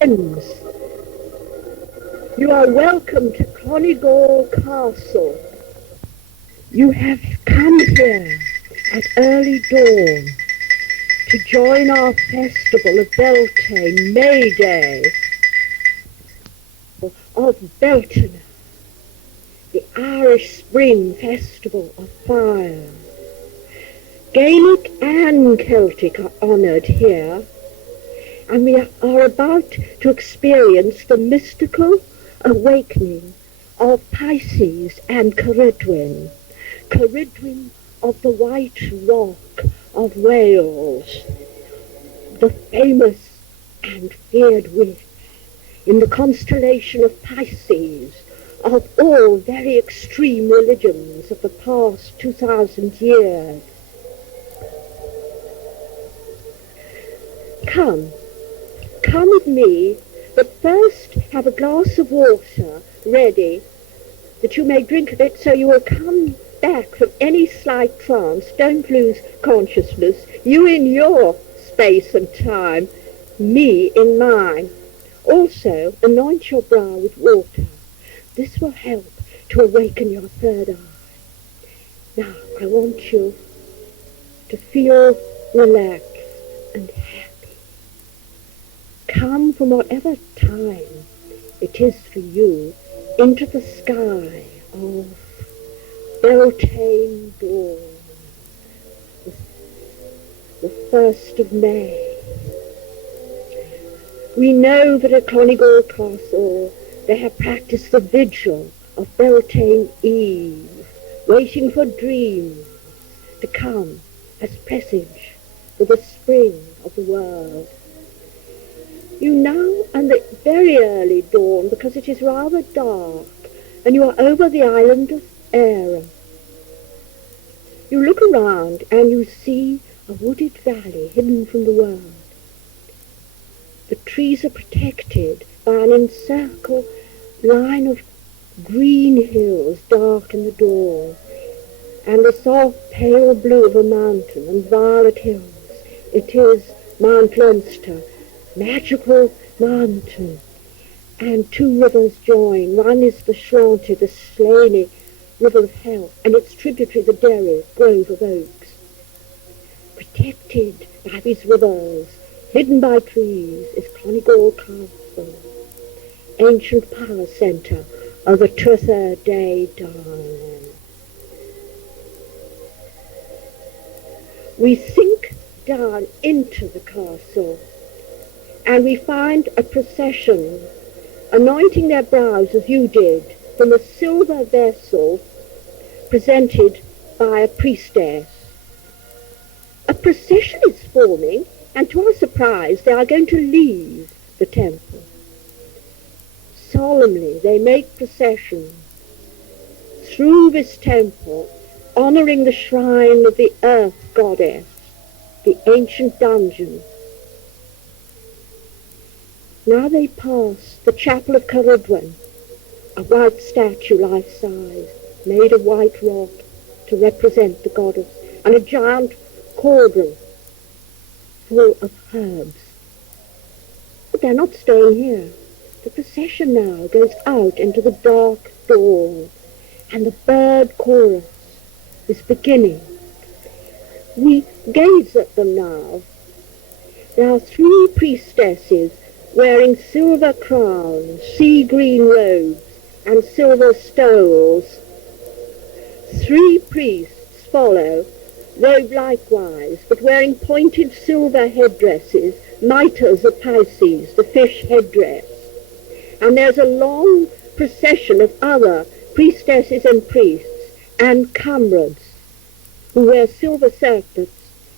Friends, you are welcome to Clonigall Castle. You have come here at early dawn to join our festival of Beltane, May Day, of Beltane, the Irish Spring Festival of Fire. Gaelic and Celtic are honoured here, and we are about to experience the mystical awakening of Pisces and Caridwen, Caridwen of the White Rock of Wales, the famous and feared witch in the constellation of Pisces of all very extreme religions of the past 2,000 years. Come with me, but first have a glass of water ready that you may drink of it so you will come back from any slight trance. Don't lose consciousness, you in your space and time, me in mine. Also, anoint your brow with water. This will help to awaken your third eye. Now, I want you to feel relaxed and happy. Come from whatever time it is for you into the sky of Beltane dawn, the 1st of May. We know that at Clonigall Castle they have practiced the vigil of Beltane Eve, waiting for dreams to come as presage for the spring of the world. You now, and the very early dawn, because it is rather dark, and you are over the island of Aran. You look around and you see a wooded valley hidden from the world. The trees are protected by an encircled line of green hills dark in the dawn, and the soft pale blue of a mountain and violet hills. It is Mount Leinster, magical mountain, and two rivers join. One is the Slaney, the Slaney River of Hell, and its tributary the Derry Grove of Oaks. Protected by these rivers, hidden by trees, is Clonigall Castle, ancient power centre of the Truther Day Dawn. We sink down into the castle, and we find a procession anointing their brows as you did from a silver vessel presented by a priestess. A procession is forming, and to our surprise they are going to leave the temple. Solemnly they make procession through this temple, honouring the shrine of the earth goddess, the ancient dungeon. Now they pass the chapel of Caridwen, a white statue life-size, made of white rock to represent the goddess, and a giant cauldron full of herbs. But they're not staying here. The procession now goes out into the dark dawn, and the bird chorus is beginning. We gaze at them now. There are three priestesses wearing silver crowns, sea green robes, and silver stoles. Three priests follow, robed likewise, but wearing pointed silver headdresses, mitres of Pisces, the fish headdress. And there's a long procession of other priestesses and priests and comrades who wear silver circlets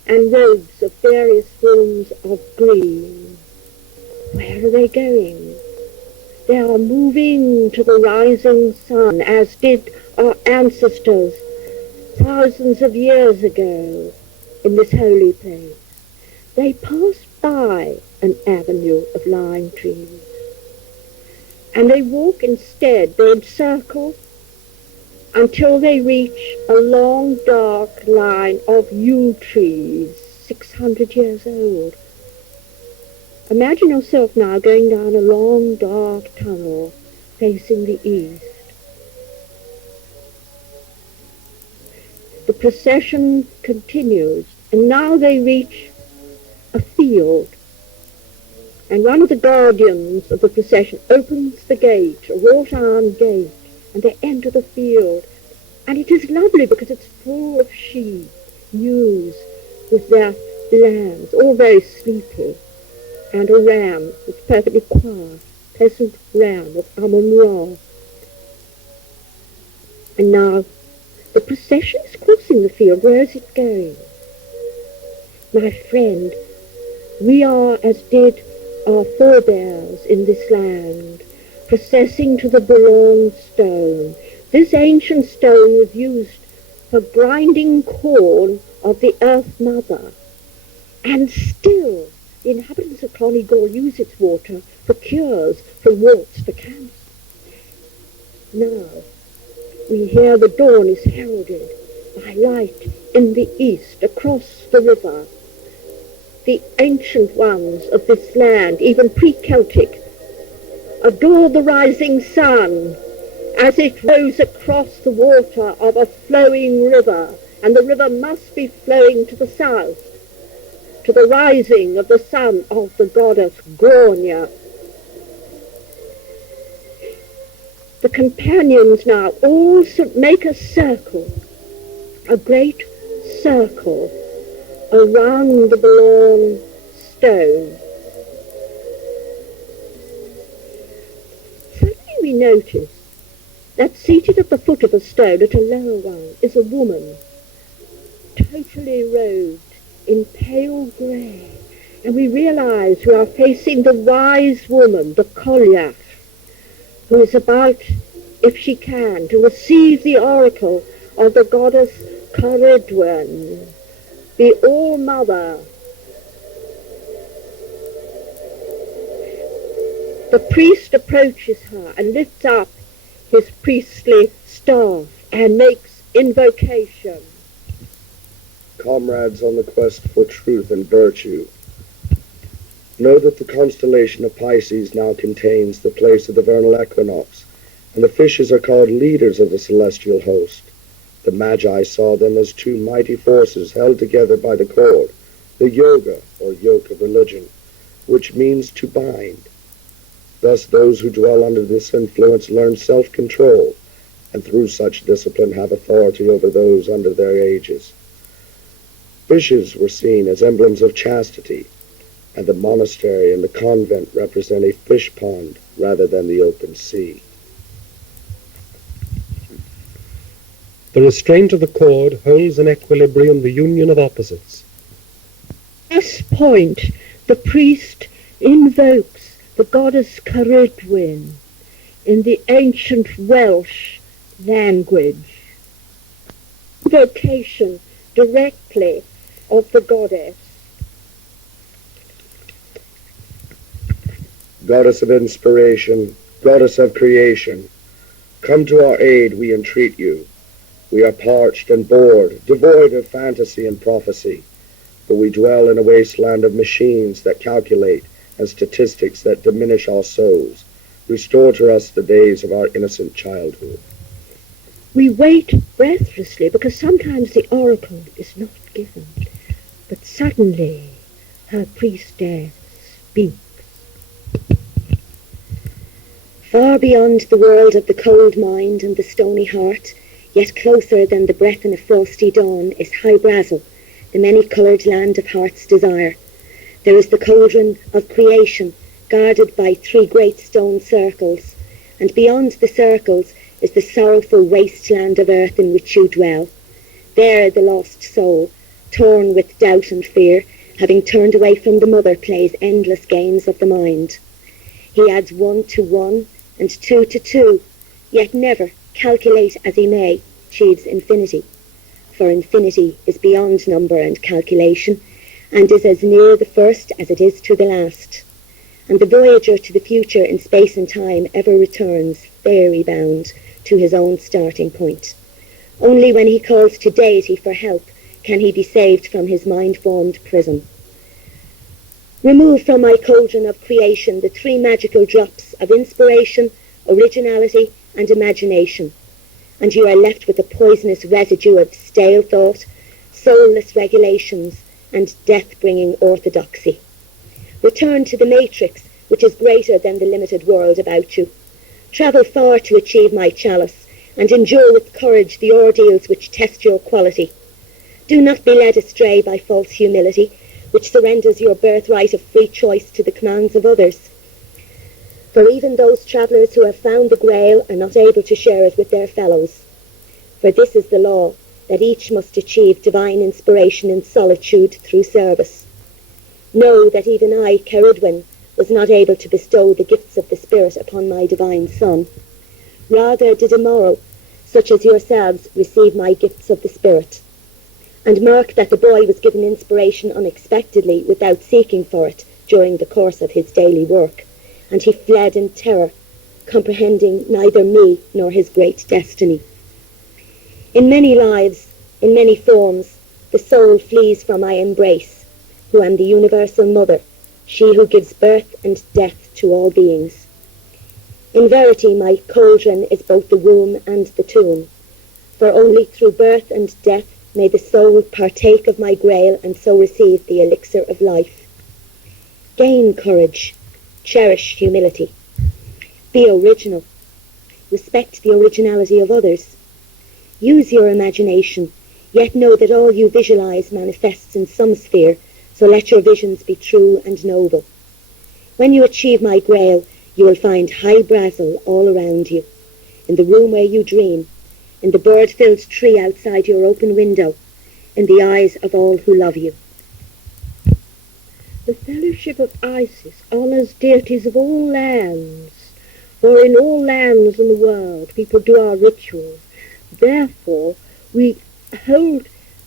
and robes of various forms of green. Where are they going? They are moving to the rising sun, as did our ancestors thousands of years ago in this holy place. They pass by an avenue of lime trees, and they walk instead, they encircle until they reach a long dark line of yew trees, 600 years old. Imagine yourself now going down a long, dark tunnel facing the east. The procession continues, and now they reach a field. And one of the guardians of the procession opens the gate, a wrought iron gate, and they enter the field. And it is lovely because it's full of sheep, ewes with their lambs, all very sleepy, and a ram that's perfectly quiet, pleasant ram of Amun-Ra. And now the procession is crossing the field. Where is it going? My friend, we are, as did our forebears in this land, processing to the Boulogne stone. This ancient stone was used for grinding corn of the Earth Mother, and still the inhabitants of Clonigol use its water for cures, for warts, for cancer. Now we hear the dawn is heralded by light in the east across the river. The ancient ones of this land, even pre-Celtic, adore the rising sun as it rose across the water of a flowing river, and the river must be flowing to the south, to the rising of the sun of the goddess Grania. The companions now all make a circle, a great circle around the Boulogne stone. Suddenly we notice that seated at the foot of the stone, at a lower one, is a woman, totally robed in pale grey, and we realize we are facing the wise woman, the Collier, who is about, if she can, to receive the oracle of the goddess Caridwen, the All-Mother. The priest approaches her and lifts up his priestly staff and makes invocation. Comrades on the quest for truth and virtue, know that the constellation of Pisces now contains the place of the vernal equinox, and the fishes are called leaders of the celestial host. The Magi saw them as two mighty forces held together by the cord, the yoga, or yoke of religion, which means to bind. Thus those who dwell under this influence learn self-control, and through such discipline have authority over those under their ages. Fishes were seen as emblems of chastity, and the monastery and the convent represent a fish pond rather than the open sea. The restraint of the cord holds in equilibrium the union of opposites. At this point, the priest invokes the goddess Caridwen in the ancient Welsh language. Invocation directly of the goddess. Goddess of inspiration, goddess of creation, come to our aid, we entreat you. We are parched and bored, devoid of fantasy and prophecy, for we dwell in a wasteland of machines that calculate and statistics that diminish our souls. Restore to us the days of our innocent childhood. We wait breathlessly because sometimes the oracle is not given, but suddenly her priestess speaks. Far beyond the world of the cold mind and the stony heart, yet closer than the breath in a frosty dawn, is High Brazil, the many-coloured land of heart's desire. There is the Cauldron of creation, guarded by 3 great stone circles, and beyond the circles is the sorrowful wasteland of earth in which you dwell. There the lost soul, torn with doubt and fear, having turned away from the mother, plays endless games of the mind. He adds 1 to 1 and 2 to 2, yet never, calculate as he may, achieves infinity. For infinity is beyond number and calculation, and is as near the first as it is to the last. And the voyager to the future in space and time ever returns, fairy-bound, to his own starting point. Only when he calls to deity for help can he be saved from his mind-formed prison. Remove from my cauldron of creation the 3 magical drops of inspiration, originality, and imagination, and you are left with a poisonous residue of stale thought, soulless regulations, and death-bringing orthodoxy. Return to the matrix, which is greater than the limited world about you. Travel far to achieve my chalice, and endure with courage the ordeals which test your quality. Do not be led astray by false humility, which surrenders your birthright of free choice to the commands of others. For even those travellers who have found the Grail are not able to share it with their fellows. For this is the law, that each must achieve divine inspiration in solitude through service. Know that even I, Caridwen, was not able to bestow the gifts of the Spirit upon my divine Son. Rather did immoral, such as yourselves, receive my gifts of the Spirit. And mark that the boy was given inspiration unexpectedly without seeking for it during the course of his daily work, and he fled in terror, comprehending neither me nor his great destiny. In many lives, in many forms, the soul flees from my embrace, who am the universal mother, she who gives birth and death to all beings. In verity, my cauldron is both the womb and the tomb, for only through birth and death may the soul partake of my grail and so receive the elixir of life. Gain courage, cherish humility, be original, respect the originality of others. Use your imagination, yet know that all you visualize manifests in some sphere, so let your visions be true and noble. When you achieve my grail, you will find high brazel all around you, in the room where you dream, in the bird-filled tree outside your open window, in the eyes of all who love you. The fellowship of Isis honours deities of all lands, for in all lands in the world people do our rituals. Therefore, we hold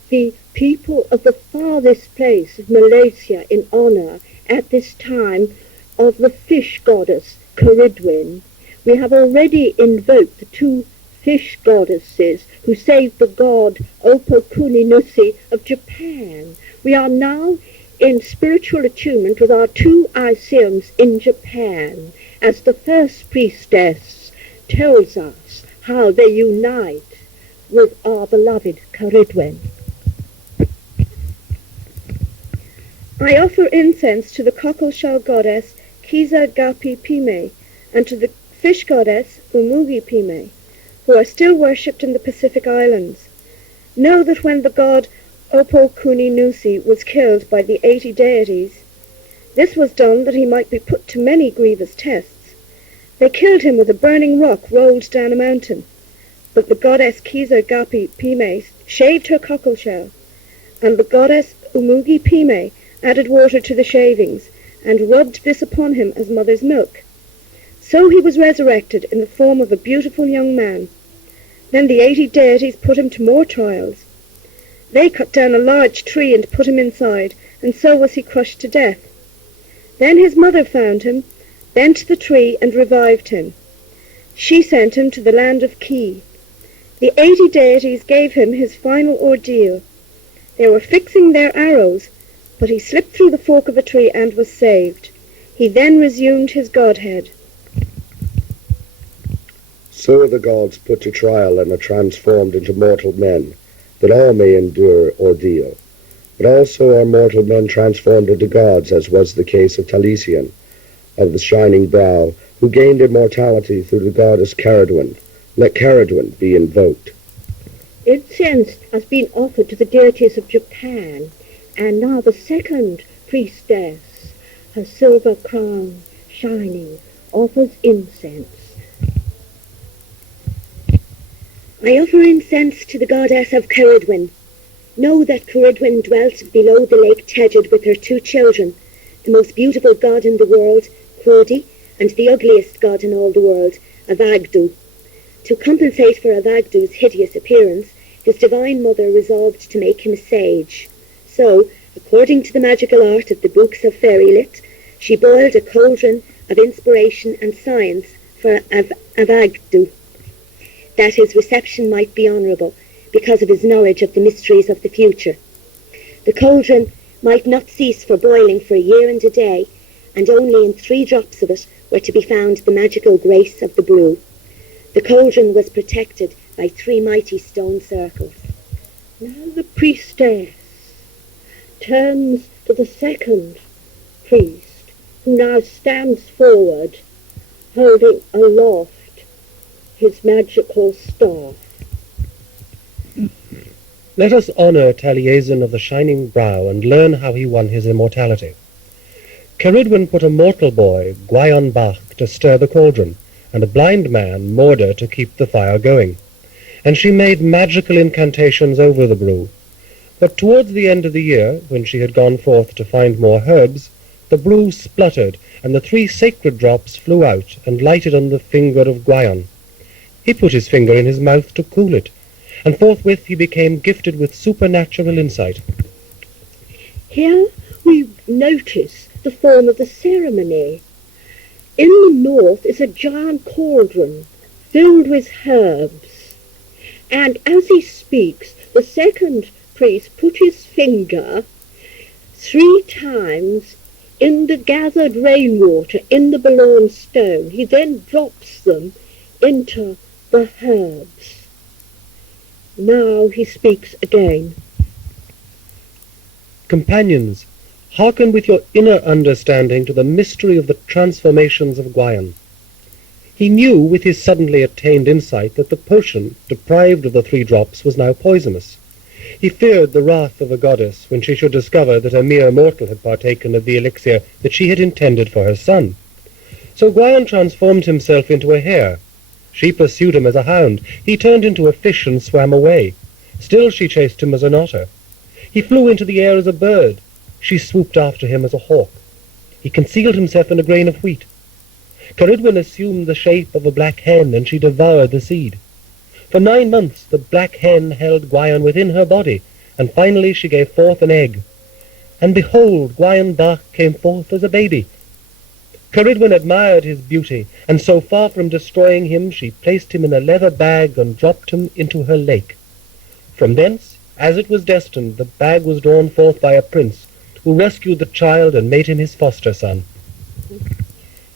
the people of the farthest place of Malaysia in honour at this time of the fish goddess, Caridwen. We have already invoked the 2 fish goddesses who saved the god Opokuninusi of Japan. We are now in spiritual attunement with our 2 Isiums in Japan, as the first priestess tells us how they unite with our beloved Caridwen. I offer incense to the cockleshell goddess Kiza Gapi Pime and to the fish goddess Umugi Pime, who are still worshipped in the Pacific Islands. Know that when the god Opokuninusi was killed by the 80 deities, this was done that he might be put to many grievous tests. They killed him with a burning rock rolled down a mountain, but the goddess Kiza Gapi Pime shaved her cockleshell, and the goddess Umugi Pime added water to the shavings, and rubbed this upon him as mother's milk. So he was resurrected in the form of a beautiful young man. Then the 80 deities put him to more trials. They cut down a large tree and put him inside, and so was he crushed to death. Then his mother found him, bent the tree, and revived him. She sent him to the land of Ki. The 80 deities gave him his final ordeal. They were fixing their arrows, but he slipped through the fork of a tree and was saved. He then resumed his godhead. So are the gods put to trial and are transformed into mortal men, that all may endure ordeal. But also are mortal men transformed into gods, as was the case of Taliessin, of the shining brow, who gained immortality through the goddess Caridwen. Let Caridwen be invoked. Incense has been offered to the deities of Japan, and now the second priestess, her silver crown shining, offers incense. I offer incense to the goddess of Caridwen. Know that Caridwen dwelt below the lake Tegid with her 2 children, the most beautiful god in the world, Quodi, and the ugliest god in all the world, Avagdu. To compensate for Avagdu's hideous appearance, his divine mother resolved to make him a sage. So, according to the magical art of the books of fairy lit, she boiled a cauldron of inspiration and science for Avagdu, that his reception might be honourable, because of his knowledge of the mysteries of the future. The cauldron might not cease for boiling for a year and a day, and only in 3 drops of it were to be found the magical grace of the brew. The cauldron was protected by 3 mighty stone circles. Now the priestess turns to the second priest, who now stands forward, holding aloft his magical staff. Let us honour Taliessin of the shining brow and learn how he won his immortality. Caridwen put a mortal boy, Gwion Bach, to stir the cauldron, and a blind man, Morda, to keep the fire going. And she made magical incantations over the brew. But towards the end of the year, when she had gone forth to find more herbs, the brew spluttered, and the 3 sacred drops flew out and lighted on the finger of Gwion. He put his finger in his mouth to cool it, and forthwith he became gifted with supernatural insight. Here we notice the form of the ceremony. In the north is a giant cauldron filled with herbs, and as he speaks, the second priest put his finger 3 times in the gathered rainwater in the Balorn stone. He then drops them into the herbs. Now he speaks again. Companions, hearken with your inner understanding to the mystery of the transformations of Gwion. He knew with his suddenly attained insight that the potion, deprived of the 3 drops, was now poisonous. He feared the wrath of a goddess when she should discover that a mere mortal had partaken of the elixir that she had intended for her son. So Gwion transformed himself into a hare. She pursued him as a hound. He turned into a fish and swam away. Still she chased him as an otter. He flew into the air as a bird. She swooped after him as a hawk. He concealed himself in a grain of wheat. Caridwen assumed the shape of a black hen, and she devoured the seed. For 9 months the black hen held Gwion within her body, and finally she gave forth an egg. And behold, Gwion Bach came forth as a baby. Caridwen admired his beauty, and so far from destroying him, she placed him in a leather bag and dropped him into her lake. From thence, as it was destined, the bag was drawn forth by a prince, who rescued the child and made him his foster son.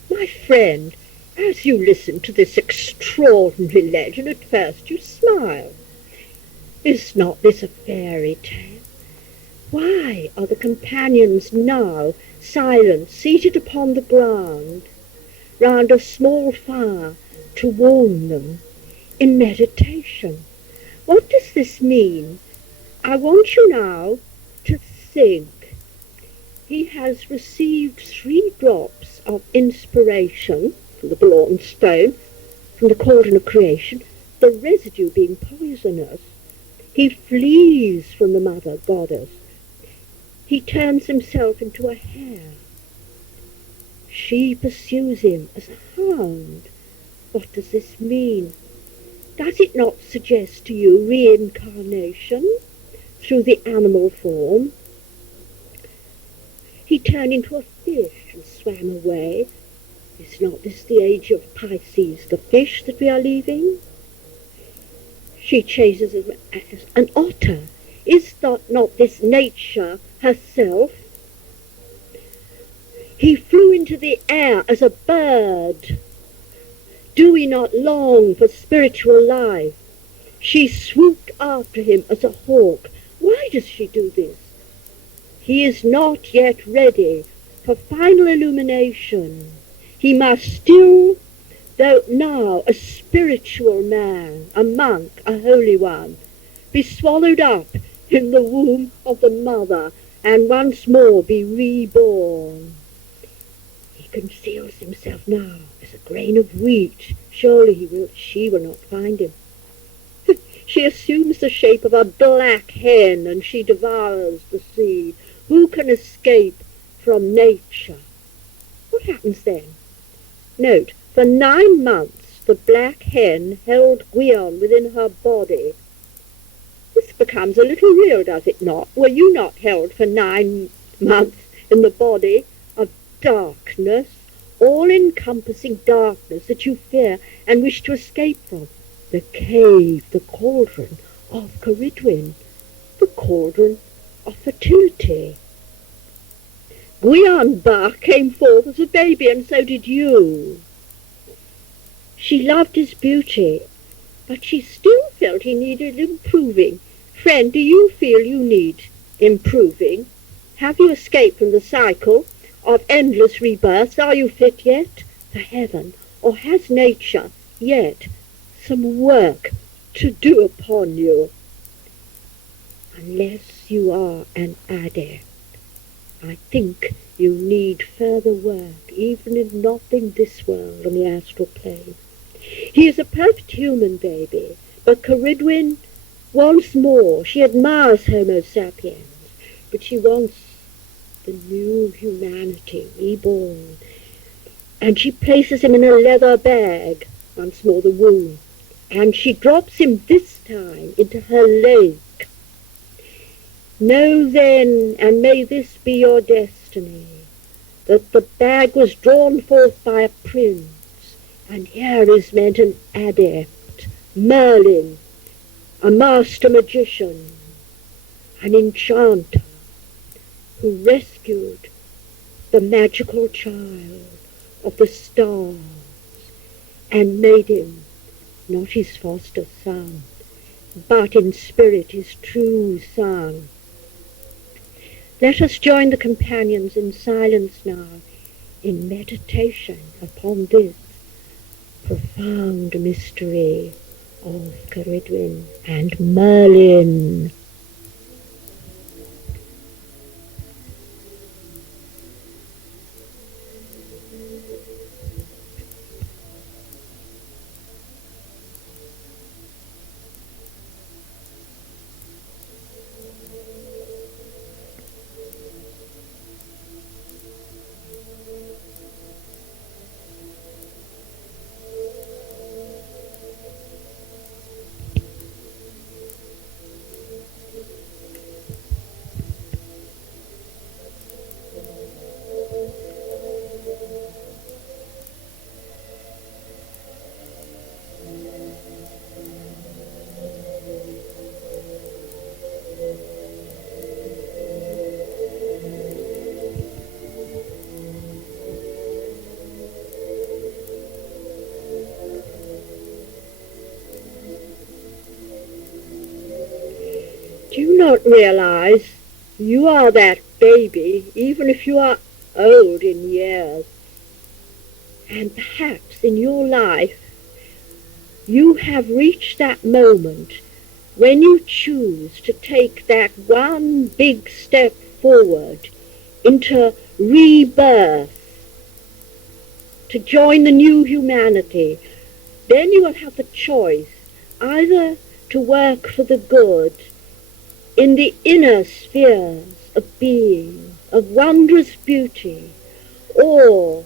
My friend, as you listen to this extraordinary legend, at first you smile. Is not this a fairy tale? Why are the companions now silent, seated upon the ground, round a small fire to warm them, in meditation? What does this mean? I want you now to think. He has received 3 drops of inspiration from the Balorn stone, from the Cauldron of creation, the residue being poisonous. He flees from the mother goddess. He turns himself into a hare. She pursues him as a hound. What does this mean? Does it not suggest to you reincarnation through the animal form? He turned into a fish and swam away. Is not this the age of Pisces, the fish that we are leaving? She chases him as an otter. Is not this nature herself? He flew into the air as a bird. Do we not long for spiritual life? She swooped after him as a hawk. Why does she do this? He is not yet ready for final illumination. He must still, though now a spiritual man, a monk, a holy one, be swallowed up in the womb of the mother and once more be reborn. He conceals himself now as a grain of wheat. Surely she will not find him. She assumes the shape of a black hen, and she devours the seed. Who can escape from nature? What happens then? Note, for 9 months the black hen held Gwion within her body. This becomes a little real, does it not? Were you not held for 9 months in the body of darkness, all-encompassing darkness that you fear and wish to escape from? The cave, the cauldron of Caridwen, the cauldron of fertility. Guyanbach came forth as a baby, and so did you. She loved his beauty, but she still felt he needed improving. Friend, do you feel you need improving? Have you escaped from the cycle of endless rebirths? Are you fit yet for heaven? Or has nature yet some work to do upon you? Unless you are an adept, I think you need further work, even if not in this world, on the astral plane. He is a perfect human baby, but Caridwen, once more, she admires Homo sapiens, but she wants the new humanity reborn. And she places him in a leather bag, once more the womb, and she drops him this time into her lake. Know then, and may this be your destiny, that the bag was drawn forth by a prince, and here is meant an adept, Merlin, a master magician, an enchanter, who rescued the magical child of the stars and made him not his foster son, but in spirit his true son. Let us join the companions in silence now, in meditation upon this profound mystery of Caridwen and Merlin. Do you not realize you are that baby, even if you are old in years? And perhaps in your life you have reached that moment when you choose to take that one big step forward into rebirth, to join the new humanity. Then you will have the choice either to work for the good in the inner spheres of being, of wondrous beauty, or,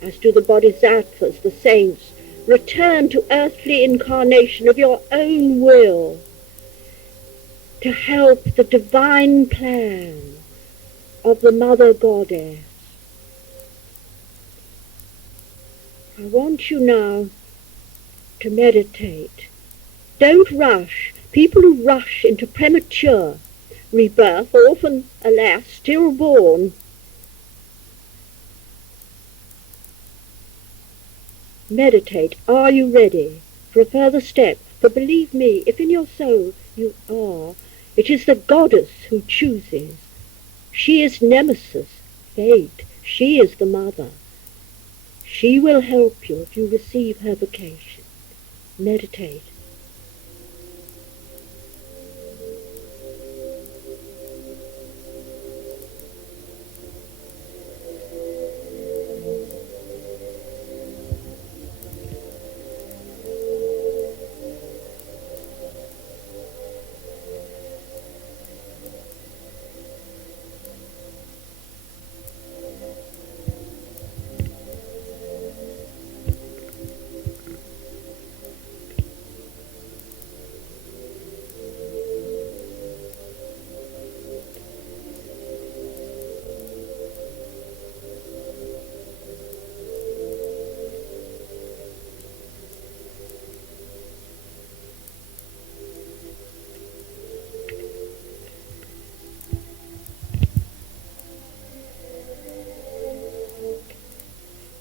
as do the bodhisattvas, the saints, return to earthly incarnation of your own will to help the divine plan of the Mother Goddess. I want you now to meditate. Don't rush. People who rush into premature rebirth are often, alas, stillborn. Meditate. Are you ready for a further step? For believe me, if in your soul you are, it is the goddess who chooses. She is Nemesis, fate. She is the mother. She will help you if you receive her vocation. Meditate.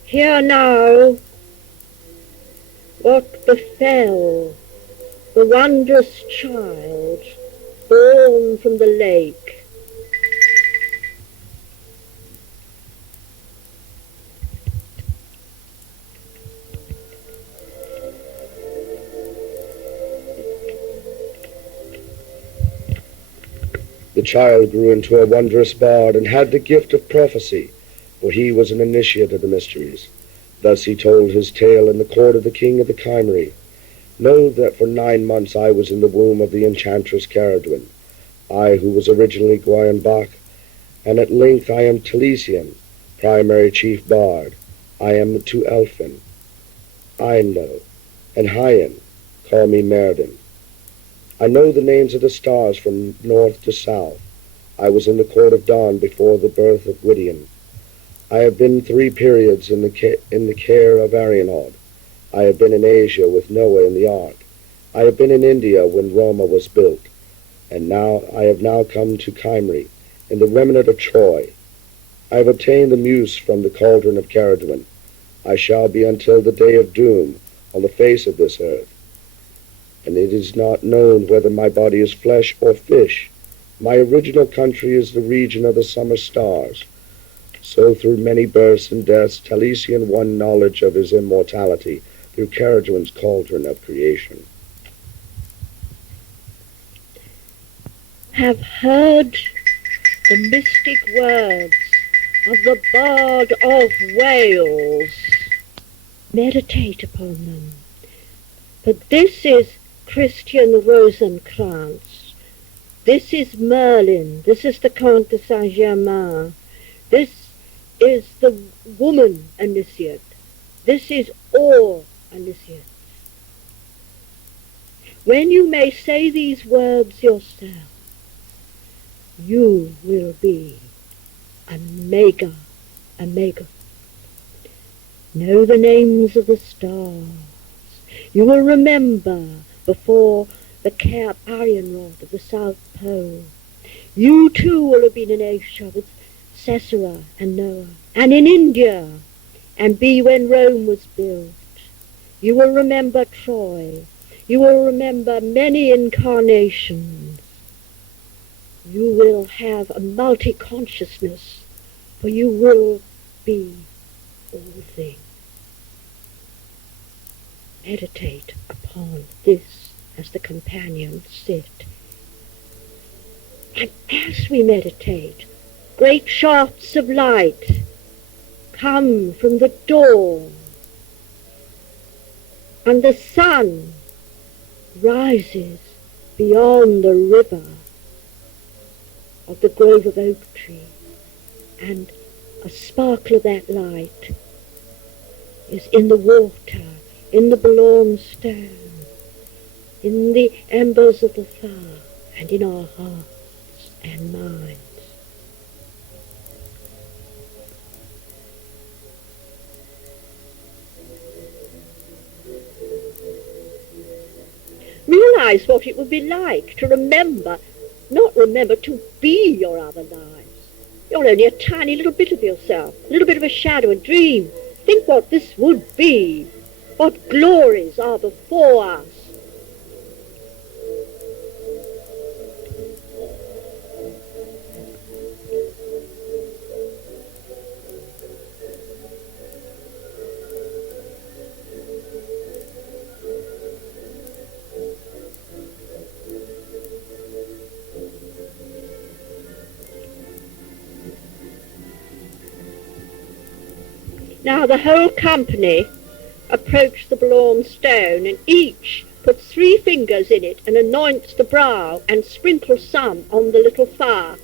Hear now what befell the wondrous child born from the lake. The child grew into a wondrous bard and had the gift of prophecy, for he was an initiate of the mysteries. Thus he told his tale in the court of the king of the Cymry. Know that for 9 months I was in the womb of the enchantress Caridwen, I who was originally Gwayan Bach, and at length I am Taliessin, primary chief bard. I am to Elfin, Einlo, and Hyen, call me Merden. I know the names of the stars from north to south. I was in the court of dawn before the birth of Gwydion. I have been 3 periods in the care of Arianod. I have been in Asia with Noah in the ark. I have been in India when Roma was built. And now I have now come to Cymry, in the remnant of Troy. I have obtained the muse from the Cauldron of Caridwen. I shall be until the day of doom on the face of this earth. And it is not known whether my body is flesh or fish. My original country is the region of the summer stars. So through many births and deaths, Taliessin won knowledge of his immortality through Caridwen's cauldron of creation. Have heard the mystic words of the Bard of Wales. Meditate upon them. But this is Christian Rosencrantz. This is Merlin. This is the Count de Saint-Germain. This is the woman initiate. This is all initiates. When you may say these words yourself, you will be a mega. Know the names of the stars. You will remember before the Cape Arianrod of the South Pole. You too will have been in Asia with Sisera and Noah, and in India, and be when Rome was built. You will remember Troy. You will remember many incarnations. You will have a multi-consciousness, for you will be all things. Meditate upon this as the companions sit. And as we meditate, great shafts of light come from the dawn, and the sun rises beyond the river of the grove of oak tree, and a sparkle of that light is in the water, in the Boulogne stone, in the embers of the fire, and in our hearts and minds. Realize what it would be like to remember, not remember, to be your other lives. You're only a tiny little bit of yourself, a little bit of a shadow, a dream. Think what this would be, what glories are before us. Now the whole company approach the Boulogne stone, and each puts 3 fingers in it and anoints the brow and sprinkles some on the little fire.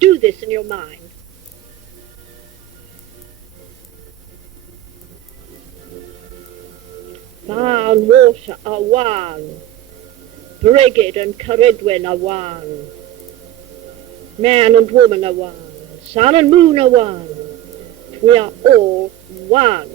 Do this in your mind. Fire and water are one. Brigid and Caridwen are one. Man and woman are one. Sun and moon are one. We are all one.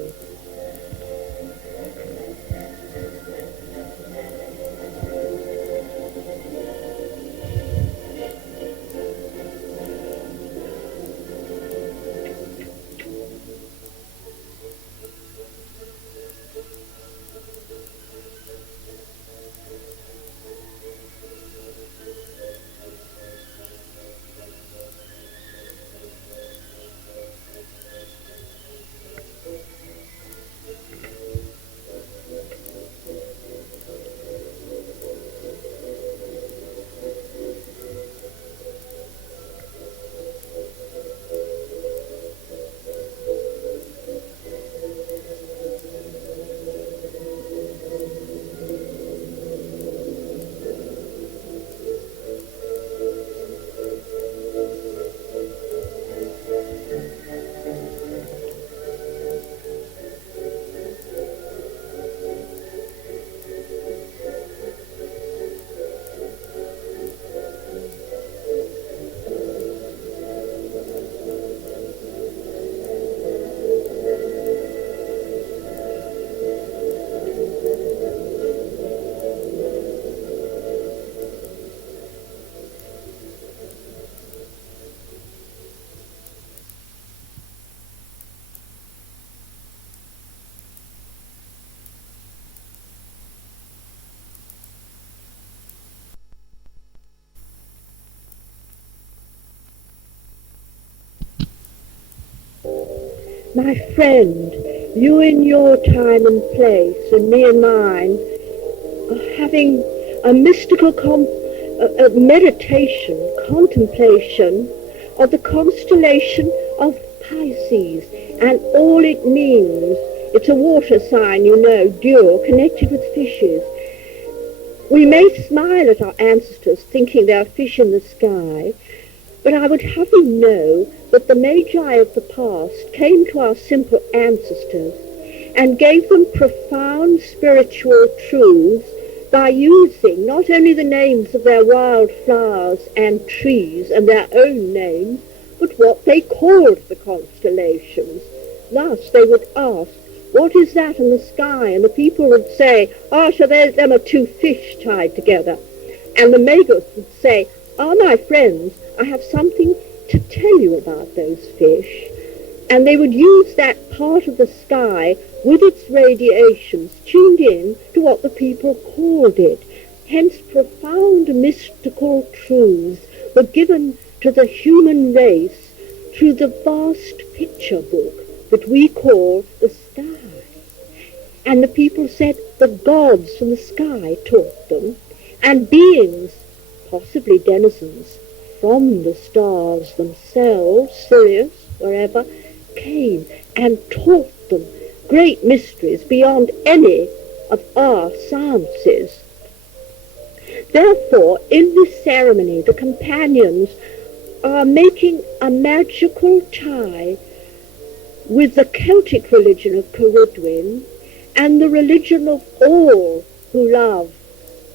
My friend, you in your time and place, and me in mine, are having a mystical meditation, contemplation of the constellation of Pisces, and all it means. It's a water sign, you know, dual, connected with fishes. We may smile at our ancestors, thinking they are fish in the sky, but I would have you know that the Magi of the past came to our simple ancestors and gave them profound spiritual truths by using not only the names of their wild flowers and trees and their own names, but what they called the constellations. Thus they would ask, what is that in the sky? And the people would say, so them are two fish tied together. And the Magus would say, my friends, I have something to tell you about those fish. And they would use that part of the sky with its radiations tuned in to what the people called it. Hence profound mystical truths were given to the human race through the vast picture book that we call the sky. And the people said the gods from the sky taught them, and beings, possibly denizens, from the stars themselves, Sirius, wherever, came and taught them great mysteries beyond any of our sciences. Therefore, in this ceremony, the companions are making a magical tie with the Celtic religion of Caridwen and the religion of all who love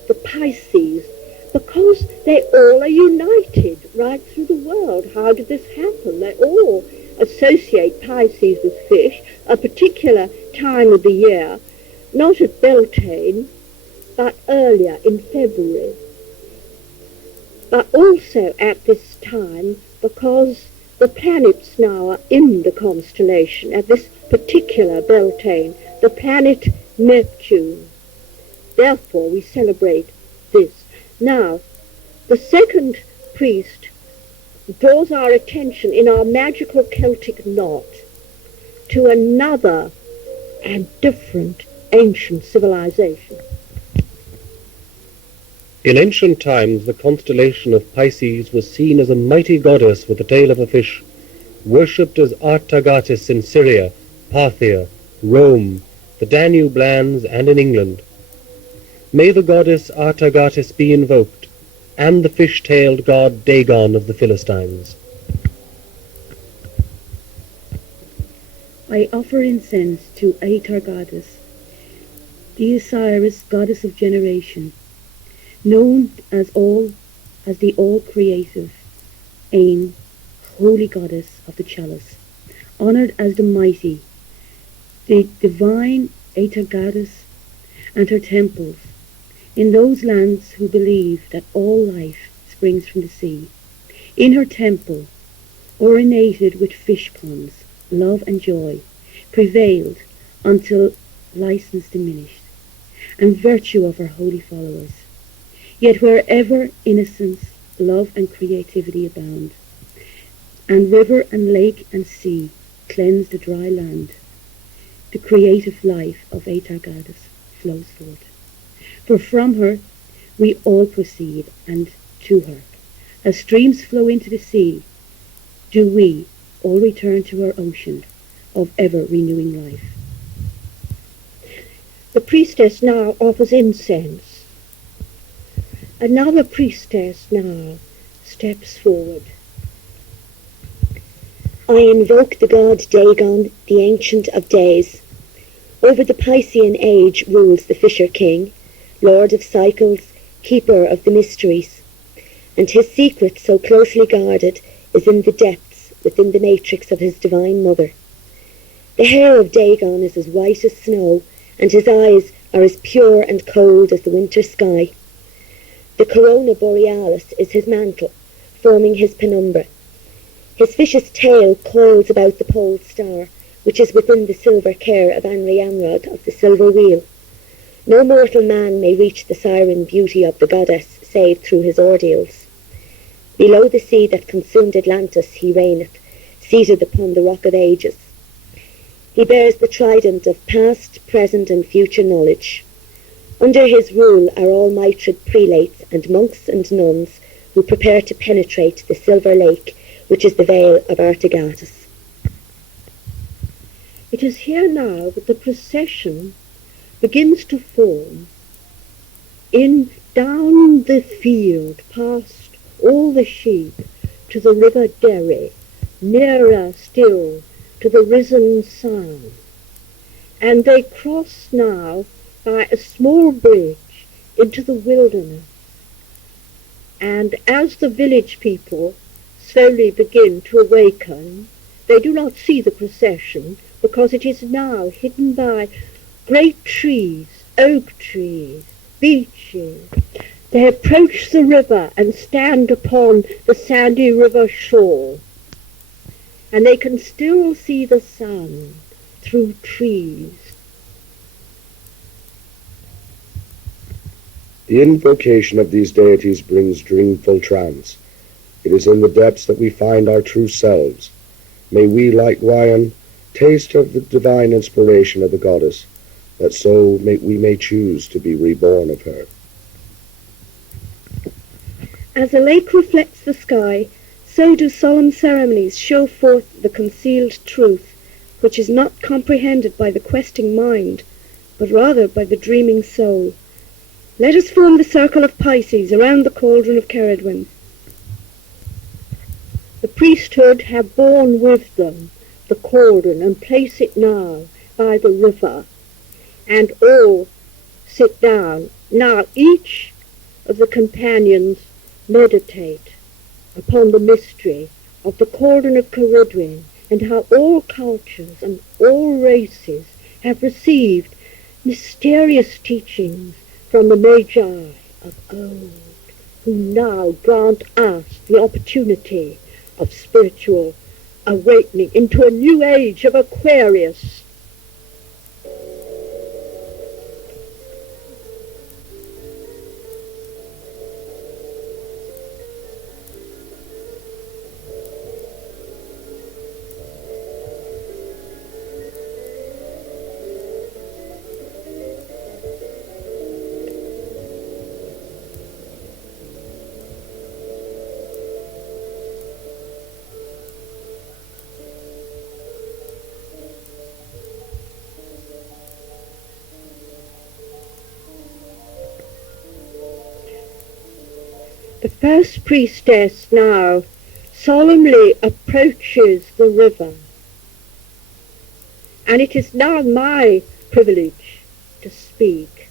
the Pisces, because they all are united right through the world. How did this happen? They all associate Pisces with fish, a particular time of the year, not at Beltane, but earlier in February. But also at this time, because the planets now are in the constellation at this particular Beltane, the planet Neptune. Therefore we celebrate this. Now, the second priest draws our attention in our magical Celtic knot to another and different ancient civilization. In ancient times, the constellation of Pisces was seen as a mighty goddess with the tail of a fish, worshipped as Artagatis in Syria, Parthia, Rome, the Danube lands, and in England. May the goddess Artagatis be invoked, and the fish-tailed god Dagon of the Philistines. I offer incense to Artagatis, the Osiris, goddess of generation, known as the all-creative, Ain, holy goddess of the chalice, honoured as the mighty, the divine Artagatis, and her temples, in those lands who believe that all life springs from the sea. In her temple, ornated with fish ponds, love and joy prevailed until license diminished, and virtue of her holy followers. Yet wherever innocence, love and creativity abound, and river and lake and sea cleanse the dry land, the creative life of Artagatis flows forth. For from her we all proceed, and to her, as streams flow into the sea, do we all return to our ocean of ever-renewing life. The priestess now offers incense. Another priestess now steps forward. I invoke the god Dagon, the Ancient of Days. Over the Piscean age rules the Fisher King, Lord of cycles, keeper of the mysteries, and his secret so closely guarded is in the depths within the matrix of his divine mother. The hair of Dagon is as white as snow, and his eyes are as pure and cold as the winter sky. The corona borealis is his mantle, forming his penumbra. His fish's tail coils about the pole star, which is within the silver care of Anri Amrod of the silver wheel. No mortal man may reach the siren beauty of the goddess, save through his ordeals. Below the sea that consumed Atlantis he reigneth, seated upon the rock of ages. He bears the trident of past, present and future knowledge. Under his rule are all mitred prelates and monks and nuns who prepare to penetrate the silver lake, which is the veil of Artigatus. It is here now that the procession begins to form in down the field, past all the sheep, to the river Derry, nearer still to the risen sun. And they cross now by a small bridge into the wilderness. And as the village people slowly begin to awaken, they do not see the procession because it is now hidden by great trees, oak trees, beeches. They approach the river and stand upon the sandy river shore, and they can still see the sun through trees. The invocation of these deities brings dreamful trance. It is in the depths that we find our true selves. May we, like Gwayan, taste of the divine inspiration of the goddess, that so we may choose to be reborn of her. As a lake reflects the sky, so do solemn ceremonies show forth the concealed truth, which is not comprehended by the questing mind, but rather by the dreaming soul. Let us form the circle of Pisces around the cauldron of Caridwen. The priesthood have borne with them the cauldron and place it now by the river, and all sit down. Now each of the companions meditate upon the mystery of the cauldron of Caridwen, and how all cultures and all races have received mysterious teachings from the Magi of old, who now grant us the opportunity of spiritual awakening into a new age of Aquarius. The first priestess now solemnly approaches the river, and it is now my privilege to speak.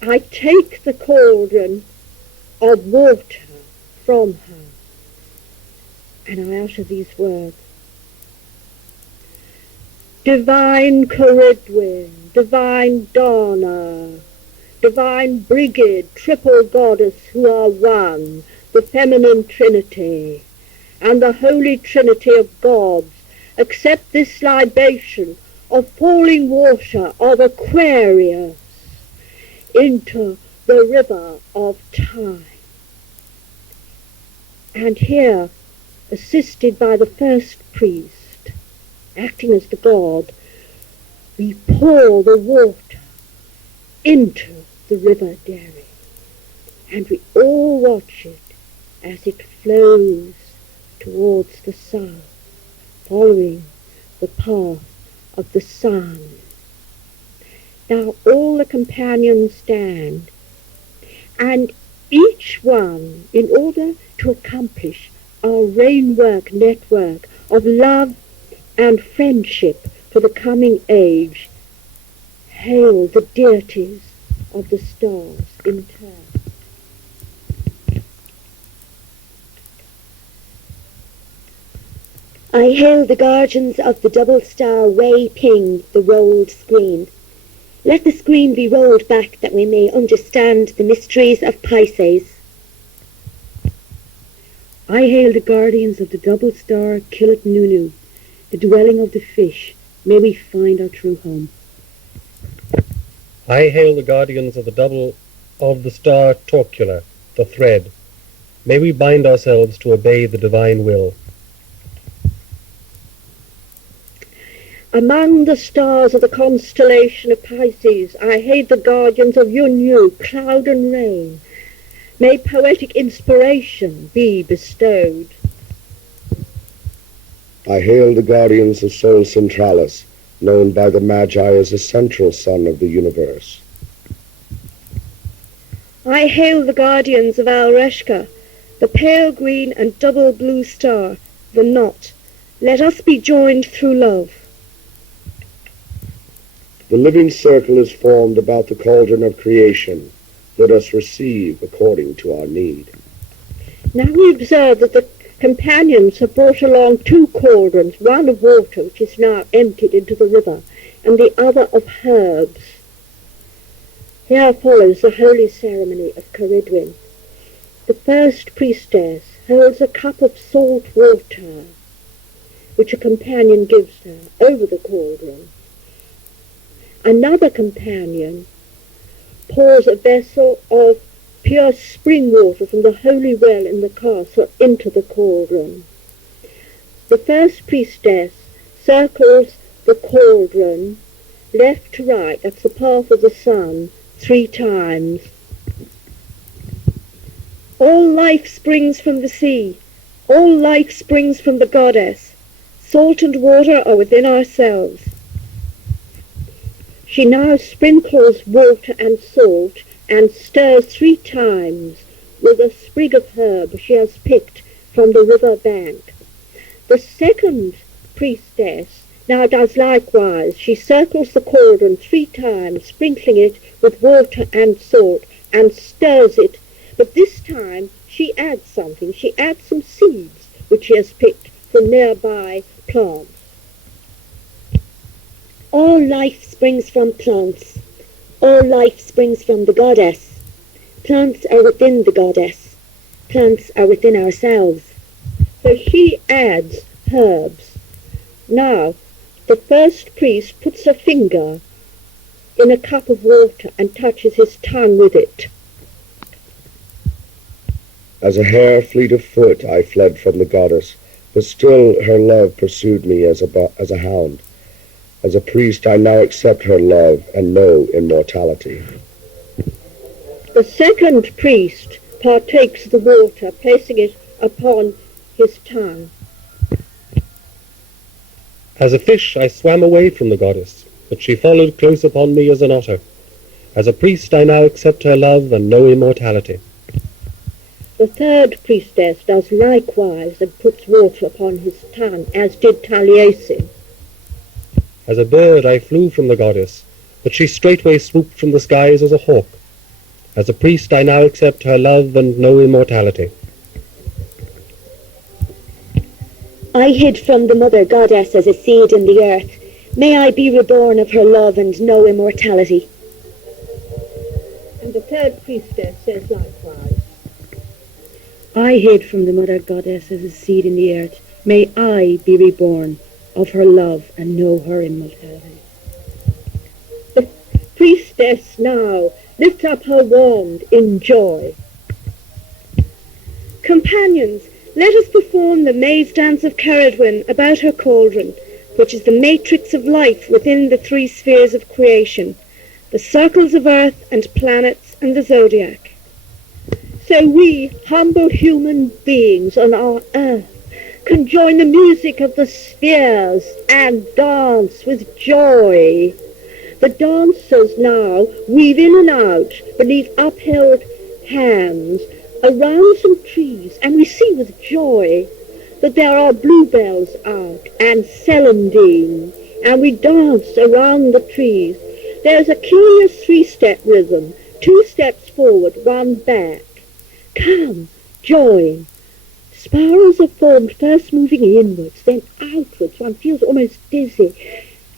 I take the cauldron of water from her, and I utter these words. Divine Caridwen, divine Donna, divine Brigid, triple goddess who are one, the feminine trinity, and the holy trinity of gods, accept this libation of falling water of Aquarius into the river of time. And here, assisted by the first priest, acting as the god, we pour the water into the river Derry, and we all watch it as it flows towards the south, following the path of the sun. Now all the companions stand, and each one, in order to accomplish our rainwork network of love and friendship for the coming age, hail the deities of the stars in turn. I hail the guardians of the double star Wei Ping, the rolled screen. Let the screen be rolled back that we may understand the mysteries of Pisces. I hail the guardians of the double star Kilit Nunu, the dwelling of the fish. May we find our true home. I hail the guardians of the double of the star Torcula, the thread. May we bind ourselves to obey the divine will. Among the stars of the constellation of Pisces, I hail the guardians of Yunyu, cloud and rain. May poetic inspiration be bestowed. I hail the guardians of Sol Centralis, known by the Magi as the central sun of the universe. I hail the guardians of Alreshka, the pale green and double blue star, the knot. Let us be joined through love. The living circle is formed about the cauldron of creation. Let us receive according to our need. Now we observe that the companions have brought along two cauldrons, one of water, which is now emptied into the river, and the other of herbs. Here follows the holy ceremony of Caridwen. The first priestess holds a cup of salt water, which a companion gives her, over the cauldron. Another companion pours a vessel of pure spring water from the holy well in the castle into the cauldron. The first priestess circles the cauldron left to right, that's the path of the sun, 3 times. All life springs from the sea. All life springs from the goddess. Salt and water are within ourselves. She now sprinkles water and salt and stirs 3 times with a sprig of herb she has picked from the river bank. The second priestess now does likewise. She circles the cauldron 3 times, sprinkling it with water and salt, and stirs it. But this time she adds something. She adds some seeds which she has picked from nearby plants. All life springs from plants. All life springs from the goddess. Plants are within the goddess. Plants are within ourselves. So she adds herbs. Now, the first priest puts a finger in a cup of water and touches his tongue with it. As a hare fleet of foot, I fled from the goddess, but still her love pursued me as a hound. As a priest, I now accept her love and know immortality. The second priest partakes of the water, placing it upon his tongue. As a fish I swam away from the goddess, but she followed close upon me as an otter. As a priest I now accept her love and know immortality. The third priestess does likewise and puts water upon his tongue, as did Taliessin. As a bird I flew from the goddess, but she straightway swooped from the skies as a hawk. As a priest I now accept her love and know immortality. I hid from the mother goddess as a seed in the earth. May I be reborn of her love and know immortality. And the third priestess says likewise. I hid from the mother goddess as a seed in the earth. May I be reborn of her love and know her immortality. The priestess now lifts up her wand in joy. Companions, let us perform the maze dance of Caridwen about her cauldron, which is the matrix of life within the 3 spheres of creation, the circles of earth and planets and the zodiac. So we, humble human beings on our earth, can join the music of the spheres and dance with joy. The dancers now weave in and out beneath upheld hands around some trees, and we see with joy that there are bluebells out and celandine, and we dance around the trees. There's a curious 3-step rhythm, 2 steps forward, 1 back. Come, join. Spirals are formed, first moving inwards, then outwards. One feels almost dizzy.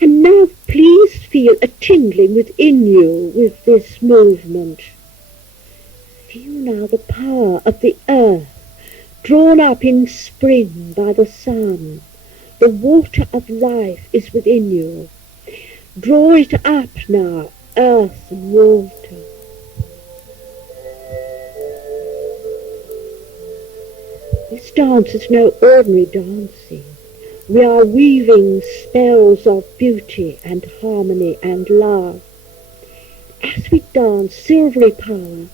And now please feel a tingling within you with this movement. Feel now the power of the earth, drawn up in spring by the sun. The water of life is within you. Draw it up now, earth and water. This dance is no ordinary dancing. We are weaving spells of beauty and harmony and love. As we dance, silvery power,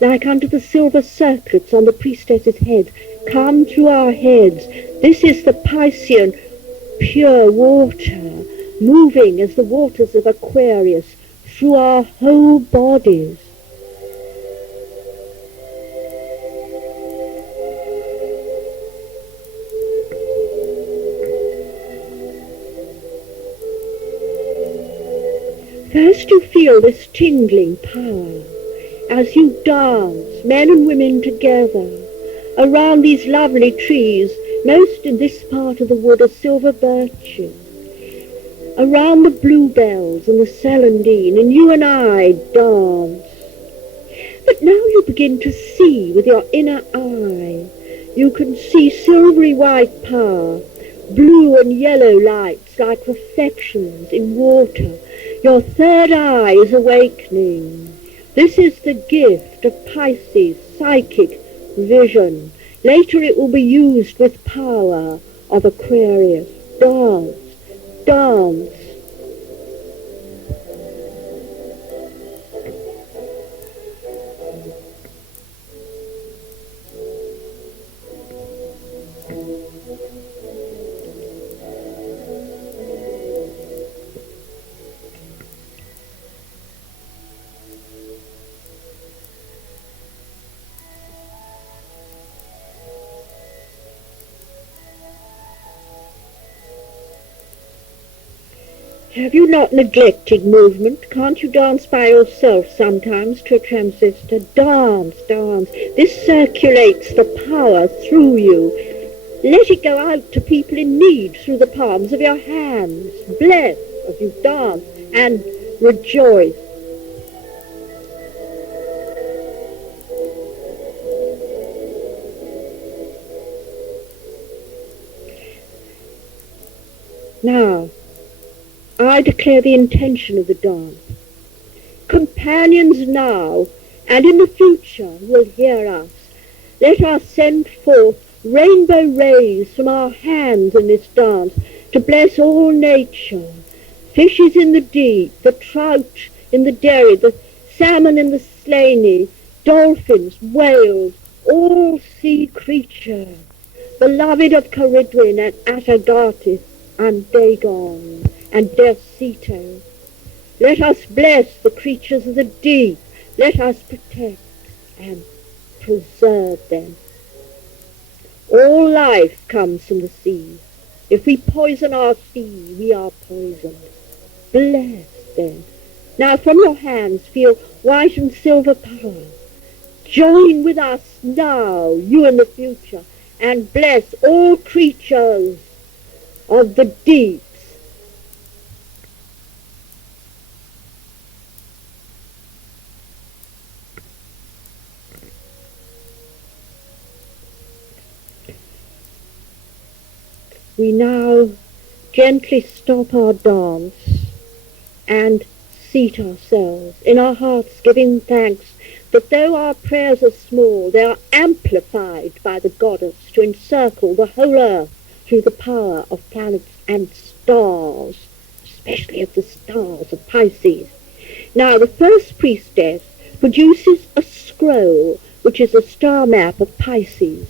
like unto the silver circlets on the priestess's head, come through our heads. This is the Piscean pure water, moving as the waters of Aquarius through our whole bodies. First you feel this tingling power as you dance, men and women together, around these lovely trees. Most in this part of the wood are silver birches, around the bluebells and the celandine, and you and I dance. But now you begin to see with your inner eye. You can see silvery white power, blue and yellow lights like reflections in water. Your third eye is awakening. This is the gift of Pisces, psychic vision. Later it will be used with power of Aquarius. Dance, dance. Have you not neglected movement? Can't you dance by yourself sometimes to a transistor? Dance, dance. This circulates the power through you. Let it go out to people in need through the palms of your hands. Bless as you dance and rejoice. Now, I declare the intention of the dance. Companions now and in the future will hear us. Let us send forth rainbow rays from our hands in this dance to bless all nature. Fishes in the deep, the trout in the dairy, the salmon in the slaney, dolphins, whales, all sea creatures, beloved of Caridwen and Atargatis and Dagon and Derceto. Let us bless the creatures of the deep. Let us protect and preserve them. All life comes from the sea. If we poison our sea, we are poisoned. Bless them. Now from your hands feel white and silver power. Join with us now, you in the future, and bless all creatures of the deep. We now gently stop our dance and seat ourselves in our hearts, giving thanks that though our prayers are small, they are amplified by the goddess to encircle the whole earth through the power of planets and stars, especially of the stars of Pisces. Now the first priestess produces a scroll, which is a star map of Pisces.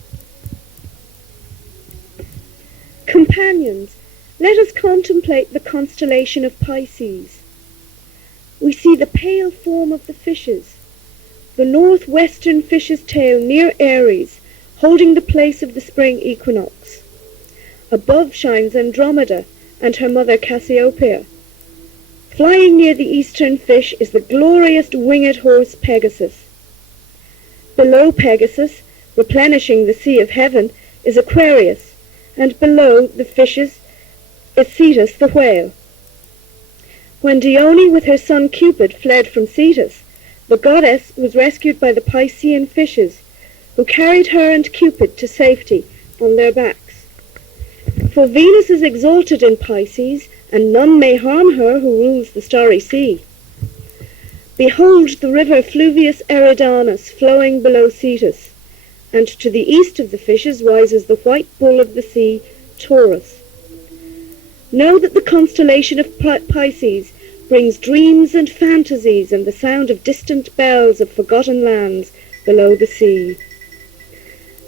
Companions, let us contemplate the constellation of Pisces. We see the pale form of the fishes, the northwestern fish's tail near Aries, holding the place of the spring equinox. Above shines Andromeda and her mother Cassiopeia. Flying near the eastern fish is the glorious winged horse Pegasus. Below Pegasus, replenishing the sea of heaven, is Aquarius, and below the fishes is Cetus the whale. When Dione with her son Cupid fled from Cetus, the goddess was rescued by the Piscean fishes, who carried her and Cupid to safety on their backs. For Venus is exalted in Pisces, and none may harm her who rules the starry sea. Behold the river Fluvius Eridanus flowing below Cetus, and to the east of the fishes rises the white bull of the sea, Taurus. Know that the constellation of Pisces brings dreams and fantasies and the sound of distant bells of forgotten lands below the sea.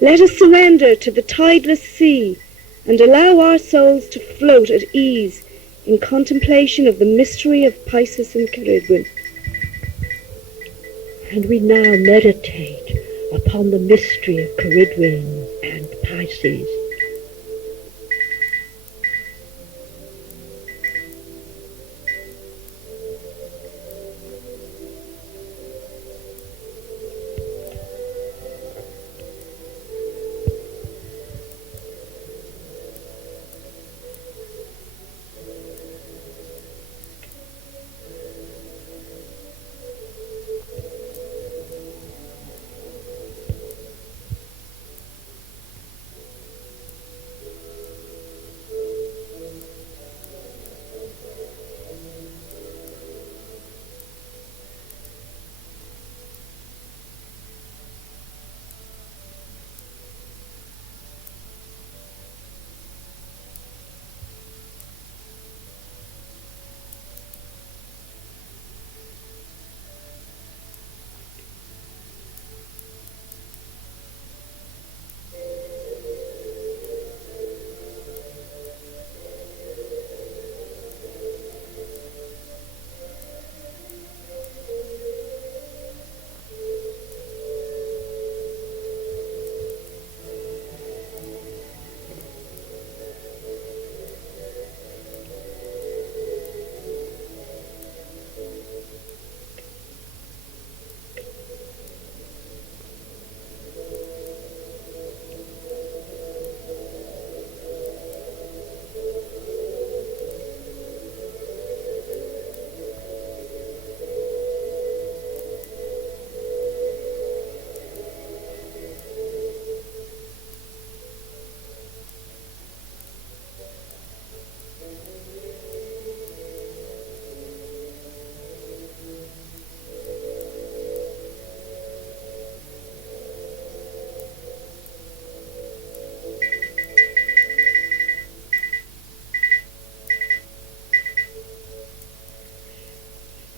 Let us surrender to the tideless sea and allow our souls to float at ease in contemplation of the mystery of Pisces and Caridwen. And we now meditate upon the mystery of Caridwen and Pisces.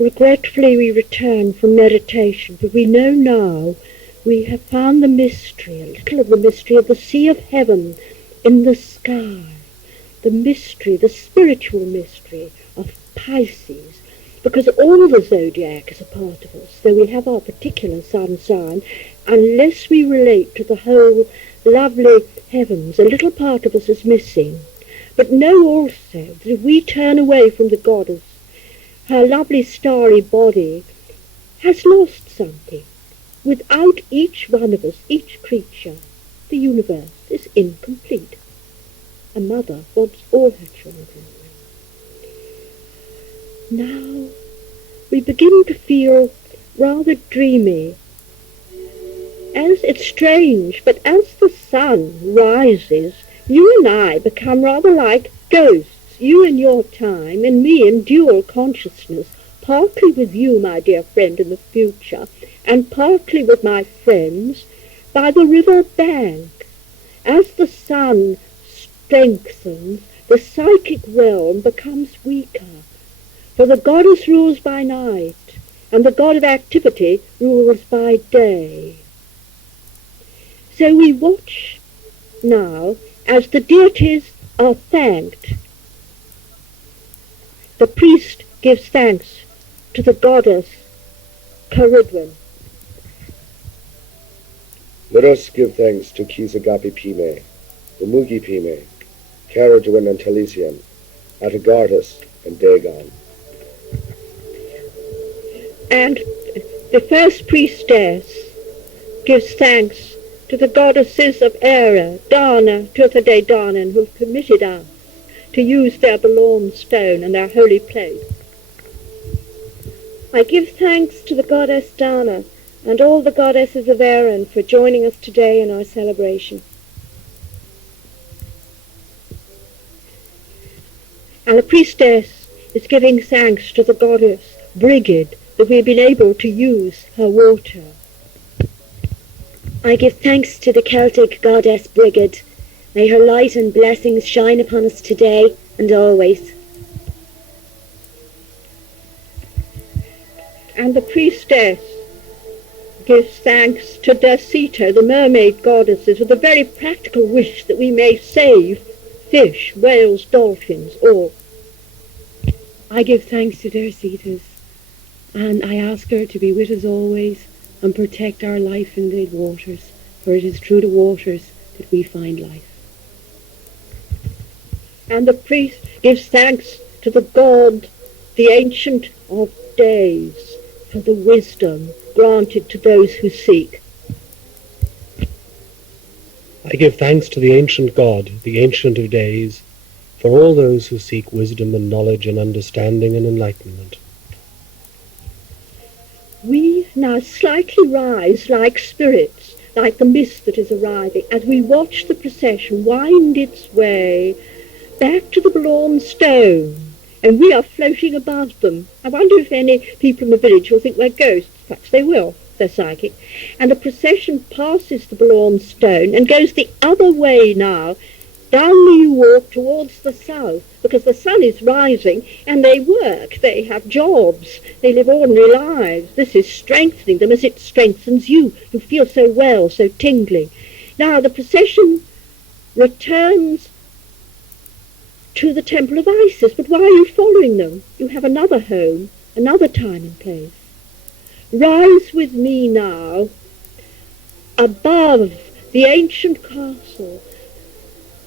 Regretfully we return from meditation, but we know now we have found the mystery, a little of the mystery of the sea of heaven in the sky, the mystery, the spiritual mystery of Pisces, because all the zodiac is a part of us, though we have our particular sun sign, unless we relate to the whole lovely heavens, a little part of us is missing. But know also that if we turn away from the goddess, her lovely starry body has lost something. Without each one of us, each creature, the universe is incomplete. A mother wants all her children. Now we begin to feel rather dreamy. As it's strange, but as the sun rises, you and I become rather like ghosts. You in your time, and me in dual consciousness, partly with you, my dear friend, in the future, and partly with my friends, by the river bank. As the sun strengthens, the psychic realm becomes weaker, for the goddess rules by night, and the god of activity rules by day. So we watch now as the deities are thanked. The priest gives thanks to the goddess Caridwen. Let us give thanks to Kisagapi Pime, the Mugi Pime, Caridwen and Taliessin, Atagartus and Dagon. And the first priestess gives thanks to the goddesses of Era, Dana, Tuthade Danan, who have permitted us to use their Belorn stone and their holy place. I give thanks to the goddess Dana and all the goddesses of Erin for joining us today in our celebration. And the priestess is giving thanks to the goddess Brigid that we've been able to use her water. I give thanks to the Celtic goddess Brigid May her light and blessings shine upon us today and always. And the priestess gives thanks to Derceto, the mermaid goddesses, with a very practical wish that we may save fish, whales, dolphins, all. I give thanks to Dercetus, and I ask her to be with us always and protect our life in the waters, for it is through the waters that we find life. And the priest gives thanks to the god, the Ancient of Days, for the wisdom granted to those who seek. I give thanks to the ancient God, the Ancient of Days, for all those who seek wisdom and knowledge and understanding and enlightenment. We now slightly rise like spirits, like the mist that is arriving, as we watch the procession wind its way back to the Balorn stone, and we are floating above them. I wonder if any people in the village will think we're ghosts. Perhaps they will. They're psychic. And the procession passes the Balorn stone and goes the other way now, down the walk towards the south, because the sun is rising and they work, they have jobs, they live ordinary lives. This is strengthening them as it strengthens you, who feel so well, so tingling. Now the procession returns to the temple of Isis, but why are you following them? You have another home, another time and place. Rise with me now above the ancient castle.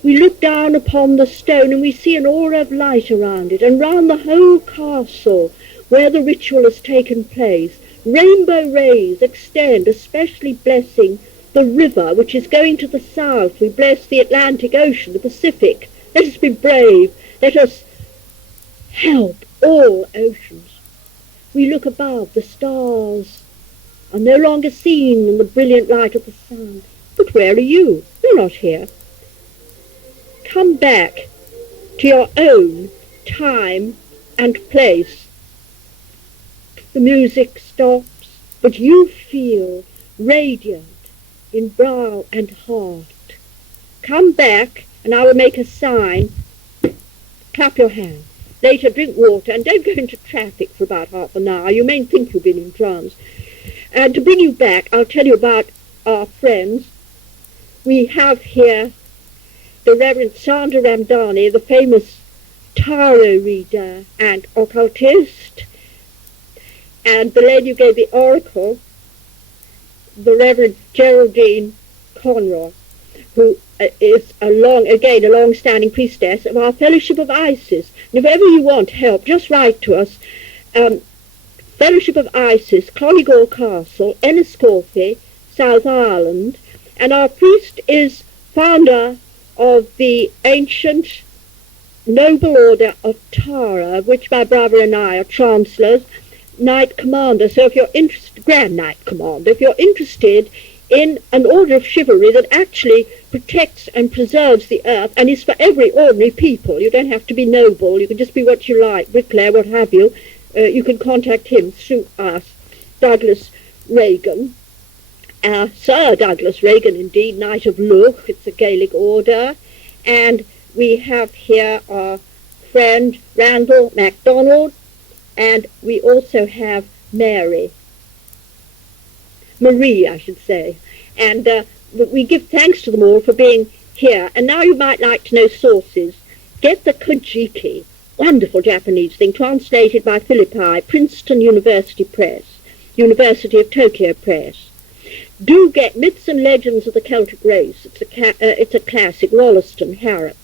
We look down upon the stone and we see an aura of light around it, and round the whole castle where the ritual has taken place, rainbow rays extend, especially blessing the river which is going to the south. We bless the Atlantic Ocean, the Pacific. Let us be brave. Let us help all oceans. We look above. The stars are no longer seen in the brilliant light of the sun. But where are you? You're not here. Come back to your own time and place. The music stops, but you feel radiant in brow and heart. Come back, and I will make a sign. Clap your hands. Later, drink water, and don't go into traffic for about half an hour. You may think you've been in trance. And to bring you back, I'll tell you about our friends. We have here the Reverend Sandra Ramdani, the famous tarot reader and occultist, and the lady who gave the oracle, the Reverend Geraldine Conroy, who is a long-standing priestess of our Fellowship of Isis. And if ever you want help, just write to us. Fellowship of Isis, Clonigall Castle, Enniscorthy, South Ireland, and our priest is founder of the ancient noble order of Tara, of which my brother and I are chancellors, Knight Commander. So if you're interested, Grand Knight Commander, if you're interested in an order of chivalry that actually protects and preserves the earth and is for every ordinary people, you don't have to be noble, you can just be what you like, bricklayer, what have you, you can contact him through us, Douglas Reagan. Sir Douglas Reagan, indeed, Knight of Loch, it's a Gaelic order. And we have here our friend Randall MacDonald, and we also have Marie, I should say. And we give thanks to them all for being here. And now you might like to know sources. Get the Kojiki, wonderful Japanese thing, translated by Philippi, Princeton University Press, University of Tokyo Press. Do get Myths and Legends of the Celtic Race. It's a classic, Wollaston, Harrop.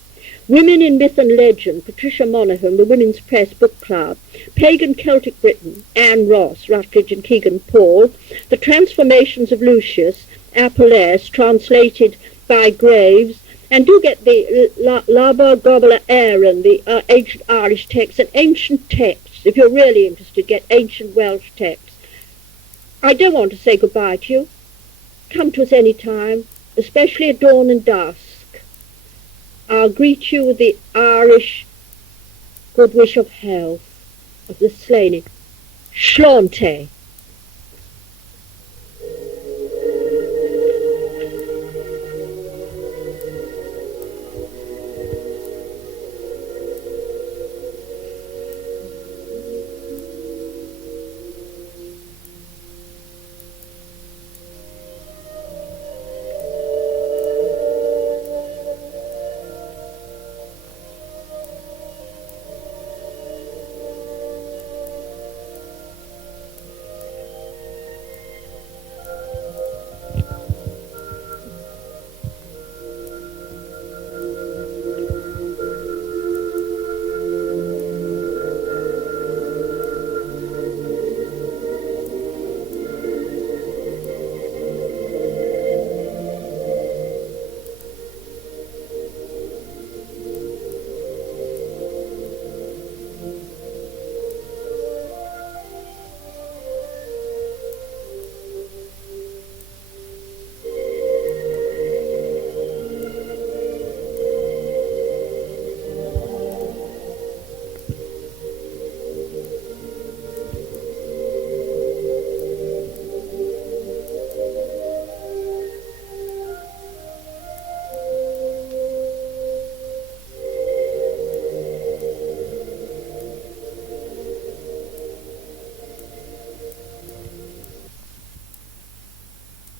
Women in Myth and Legend, Patricia Monaghan, the Women's Press Book Club. Pagan Celtic Britain, Anne Ross, Rutledge and Keegan Paul. The Transformations of Lucius, Apollès, translated by Graves. And do get the Laba Gobala Aaron, the ancient Irish texts, and ancient texts. If you're really interested, get ancient Welsh texts. I don't want to say goodbye to you. Come to us any time, especially at dawn and dusk. I'll greet you with the Irish good wish of health, of the slain. Shlante.